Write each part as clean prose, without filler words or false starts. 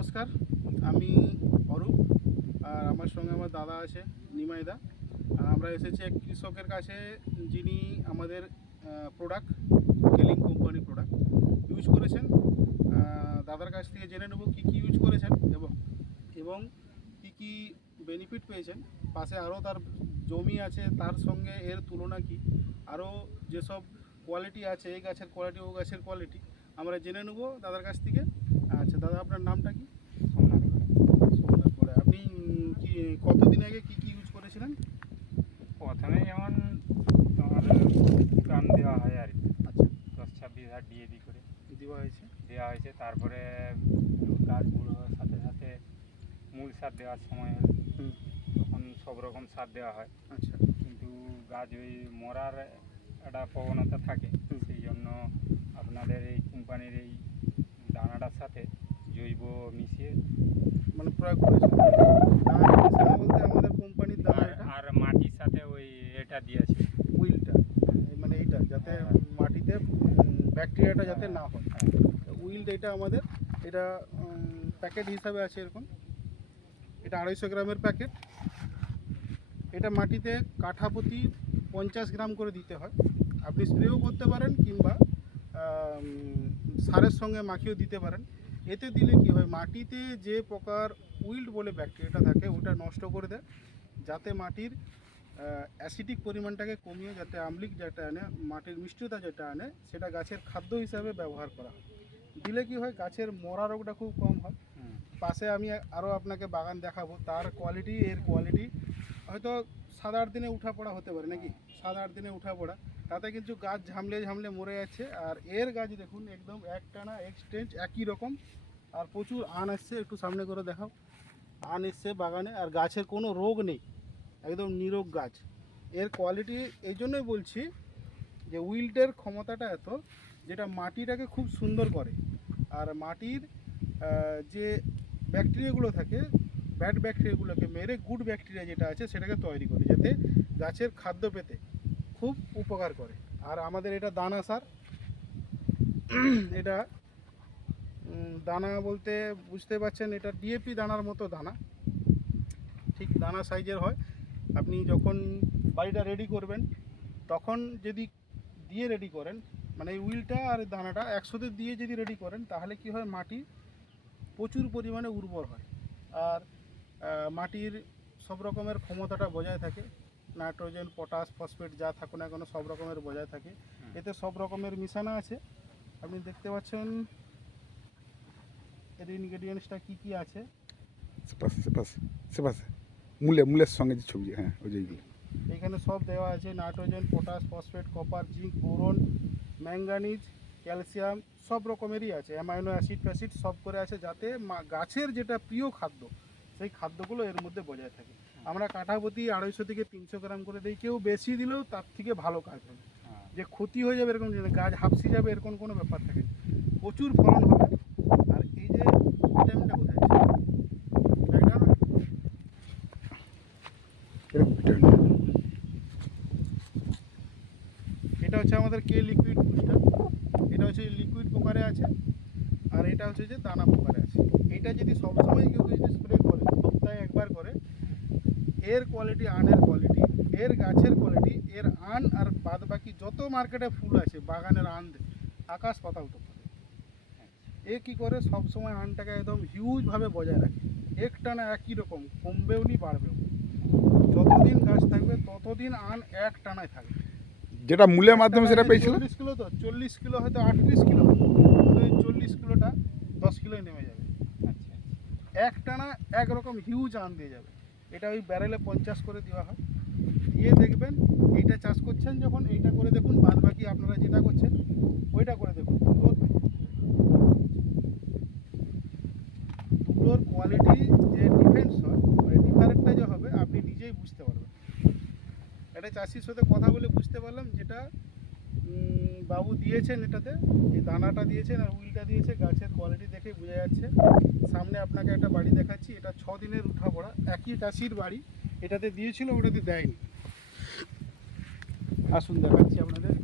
নমস্কার, আমি অরূপ আর আমার সঙ্গে আমার দাদা আছে নিমাইদা। আর আমরা এসেছি এক কৃষকের কাছে যিনি আমাদের product killing company product use করেছেন। দাদার কাছ থেকে জেনে নেব কী কী ইউজ করেছেন এবং এবং কী কী বেনিফিট পেয়েছেন। পাশে আরও তার জমি আছে, তার সঙ্গে এর তুলনা কী, আরও যেসব কোয়ালিটি আছে, এই গাছের কোয়ালিটি ও গাছের কোয়ালিটি আমরা জেনে নেব দাদার কাছ থেকে। আচ্ছা দাদা, আপনার নামটা কি? সোমনাথ করে। সোমনাথ করে। আপনি কি কতদিন আগে কি কি ইউজ করেছিলেন? প্রথমে যেমন তোমার গান দেওয়া হয় আর কি, আচ্ছা, 10-26 হাজার ডিএবি করে দেওয়া হয়েছে। তারপরে গাছ বুড়ো হওয়ার সাথে সাথে মূল সার দেওয়ার সময় হলে হুম, তখন সব রকম সার দেওয়া হয়, আচ্ছা, কিন্তু গাছ ওই মরার একটা প্রবণতা থাকে। হুম। সেই জন্য আপনাদের এই কোম্পানির এই দানাটার সাথে জৈব মিশিয়ে মানে প্রয়োগ করেছেন। দানা মেশানো বলতে আমাদের কোম্পানির দানা এটা আর মাটির সাথে ওই এটা দিয়েছে। উইলটা, মানে এইটা যাতে মাটিতে ব্যাকটেরিয়াটা যাতে না হয়। উইলটা এটা আমাদের এটা প্যাকেট হিসাবে আছে এরকম। এটা 250 গ্রামের প্যাকেট। এটা মাটিতে কাঠা প্রতি 50 গ্রাম করে দিতে হয়। আপনি স্প্রেও করতে পারেন কিংবা সারের সঙ্গে মাখিয়েও দিতে পারেন। এতে দিলে কি হয়, মাটিতে যে প্রকার উইল্ড বলে ব্যাকটেরিয়াটা থাকে ওটা নষ্ট করে দেয়, যাতে মাটির অ্যাসিডিক পরিমাণটাকে কমিয়ে, যাতে আম্লিক যেটা আনে, মাটির মিষ্টতা যেটা আনে, সেটা গাছের খাদ্য হিসাবে ব্যবহার করা হয়। দিলে কি হয়, গাছের মরা রোগটা খুব কম হয়। পাশে আমি আরও আপনাকে বাগান দেখাবো, তার কোয়ালিটি এর কোয়ালিটি হয়তো 7-8 দিনে উঠা পড়া হতে পারে নাকি, 7-8 দিনে উঠা পড়া, তাতে কিন্তু গাছ ঝামলে ঝামলে মরে যাচ্ছে। আর এর গাছ দেখুন একদম একটানা এক্সটেন্স একই রকম, আর প্রচুর আন আসছে। একটু সামনে করে দেখাও, আন এসছে বাগানে, আর গাছের কোনো রোগ নেই, একদম নিরোগ গাছ। এর কোয়ালিটি এই জন্যই বলছি যে উইল্টের ক্ষমতাটা এত, যেটা মাটিটাকে খুব সুন্দর করে, আর মাটির যে ব্যাকটেরিয়াগুলো থাকে, ব্যাড ব্যাকটেরিয়াগুলোকে মেরে গুড ব্যাকটেরিয়া যেটা আছে সেটাকে তৈরি করে, যাতে গাছের খাদ্য পেতে খুব উপকার করে। আর আমাদের এটা দানা সার, এটা দানা বলতে বুঝতে পারছেন, এটা ডিএপি দানার মতো দানা, ঠিক দানা সাইজের হয়। আপনি যখন বাড়িটা রেডি করবেন তখন যদি দিয়ে রেডি করেন, মানে এই উইলটা আর দানাটা একসাথে দিয়ে যদি রেডি করেন, তাহলে কি হয়, মাটি প্রচুর পরিমাণে উর্বর হয়, আর মাটির সব রকমের ক্ষমতাটা বজায় থাকে। নাইট্রোজেন, পটাশ, ফসফেট যা থাকুক না কেন সব রকমের বজায় থাকে। এতে সব রকমের মিশানো আছে, আপনি দেখতে পাচ্ছেন এর ইনগ্রেডিয়েন্টসটা কী কী আছে। সেপাশে মূলের সঙ্গে যে ছবি, হ্যাঁ ওই যেগুলো এখানে সব দেওয়া আছে, nitrogen, potash, phosphate, copper, zinc, boron, manganese, calcium, সব রকমেরই আছে, অ্যামাইনো অ্যাসিড ফ্যাসিড সব করে আছে, যাতে গাছের যেটা প্রিয় খাদ্য সেই খাদ্যগুলো এর মধ্যে বজায় থাকে। আমরা কাঠাপতি 250 থেকে 300 গ্রাম করে দিই, কেউ বেশি দিলেও তার থেকে ভালো কাজ হবে। যে ক্ষতি হয়ে যাবে এরকম জিনিস, গাছ হাঁপসি যাবে এরকম কোনো ব্যাপার থাকে না, প্রচুর ফলন হবে। আর এই যে ভিটামিনটা কোথায় আছে, এটা না? এটা হচ্ছে আমাদের কে লিকুইড বুস্টার, এটা হচ্ছে লিকুইড প্রকারে আছে, আর এটা হচ্ছে যে দানা প্রকারে আছে। এটা যদি সবসময় কেউ যদি স্প্রে করে, সপ্তাহে একবার করে, এর কোয়ালিটি, আনের কোয়ালিটি, এর গাছের কোয়ালিটি, এর আন আর বাদ বাকি যত মার্কেটে ফুল আছে বাগানের আন আকাশ পাতাল তো করে। এ কী করে, সবসময় আনটাকে একদম হিউজভাবে বজায় রাখে, একটানা একই রকম, কমবেও নি বাড়বেও। যতদিন গাছ থাকবে ততদিন আন এক টানায় থাকবে। যেটা মূলের মাধ্যমে সেটা পেয়েছিল 40 কিলো, তো 40 কিলো হয়তো 38 কিলো, ওই 40 কিলোটা 10 কিলোয় নেমে যাবে। আচ্ছা, একটানা একরকম হিউজ আন দিয়ে যাবে। এটা ওই ব্যারেলে 50 করে দেওয়া হয়, দিয়ে দেখবেন এইটা চাষ করছেন যখন, এইটা করে দেখুন, বাদ বাকি আপনারা যেটা করছেন ওইটা করে দেখুন, দুটোর কোয়ালিটি যে ডিফারেন্স হয়, ওই ডিফারেন্টটা যে হবে আপনি নিজেই বুঝতে পারবেন। এটা চাষির সাথে কথা বলে বুঝতে পারলাম, যেটা বাবু দিয়েছেন, এটাতে এই দানাটা দিয়েছেন আর উইলটা দিয়েছে, গাছের কোয়ালিটি দেখে বোঝা যাচ্ছে। সামনে আপনাকে একটা বাড়ি দেখাচ্ছি, এটা 6 দিনের উঠা পড়া, একই চাষির বাড়ি, এটাতে দিয়েছিল ওটাতে দেয়নি। আসুন দেখাচ্ছি আপনাদের।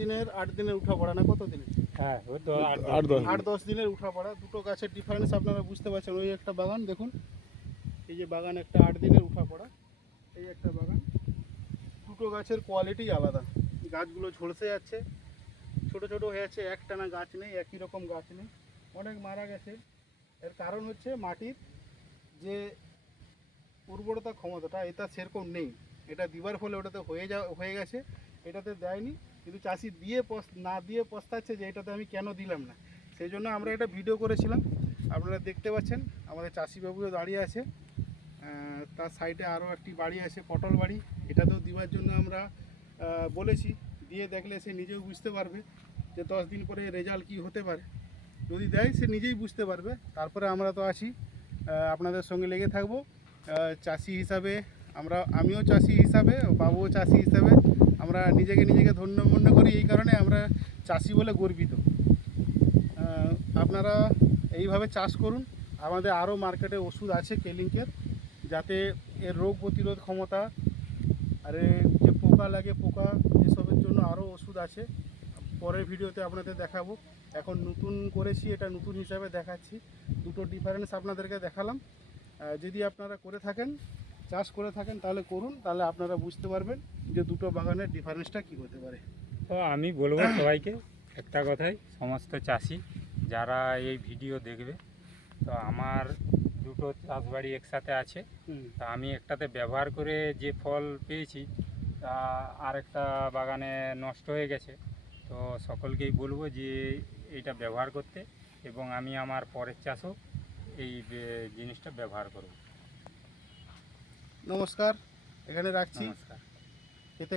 দিনের 8 দিনের উঠা পড়া না কত দিনের? হ্যাঁ ওই তো 8-10 8-10 দিনের উঠা পড়া। দুটো গাছের ডিফারেন্স আপনারা বুঝতে পারছেন। ওই একটা বাগান দেখুন, এই যে বাগান একটা 8 দিনের উঠা পড়া, এই একটা বাগান, দুটো গাছের কোয়ালিটি আলাদা। গাছগুলো ঝলসে যাচ্ছে, ছোট ছোট হয়ে যাচ্ছে, একটানা গাছ নেই, একই রকম গাছ নেই, অনেক মারা গেছে। এর কারণ হচ্ছে মাটির যে উর্বরতা ক্ষমতাটা এটা সেরকম নেই। এটা দিবার ফলে ওটাতে হয়ে গেছে, এটাতে দেয়নি, কিন্তু চাষি না দিয়ে পস্তাচ্ছে যে এটাতে আমি কেন দিলাম না। সেই জন্য আমরা এটা ভিডিও করেছিলাম, আপনারা দেখতে পাচ্ছেন। আমাদের চাষিবাবুও দাঁড়িয়ে আছে, তার সাইডে আরও একটি বাড়ি আছে, পটল বাড়ি, এটাতেও দিবার জন্য আমরা বলেছি। দিয়ে দেখলে সে নিজেও বুঝতে পারবে যে 10 দিন পরে রেজাল্ট কী হতে পারে। যদি দেয় সে নিজেই বুঝতে পারবে। তারপরে আমরা তো আছি, আপনাদের সঙ্গে লেগে থাকবো চাষি হিসাবে। আমিও চাষি হিসাবে, বাবুও চাষি হিসাবে আমরা নিজেকে ধন্য মন্য করি। এই কারণে আমরা চাষি বলে গর্বিত। আপনারা এইভাবে চাষ করুন। আমাদের আরও মার্কেটে ওষুধ আছে কেলিঙ্কের, যাতে এর রোগ প্রতিরোধ ক্ষমতা আর যে পোকা লাগে পোকা এসবের জন্য আরও ওষুধ আছে। পরের ভিডিওতে আপনাদের দেখাবো। এখন নতুন করেছি, এটা নতুন হিসাবে দেখাচ্ছি। দুটো ডিফারেন্স আপনাদেরকে দেখালাম। যদি আপনারা চাষ করে থাকেন তাহলে করুন, তাহলে আপনারা বুঝতে পারবেন যে দুটো বাগানের ডিফারেন্সটা কী হতে পারে। তো আমি বলবো সবাইকে একটা কথাই, সমস্ত চাষি যারা এই ভিডিও দেখবে, তো আমার দুটো চাষবাড়ি একসাথে আছে। তা আমি একটাতে ব্যবহার করে যে ফল পেয়েছি তা আরেকটা বাগানে নষ্ট হয়ে গেছে। তো সকলকেই বলবো যে এইটা ব্যবহার করতে, এবং আমি আমার পরের চাষও এই জিনিসটা ব্যবহার করব। নমস্কার, এখানে রাখছি। নমস্কার। খেতে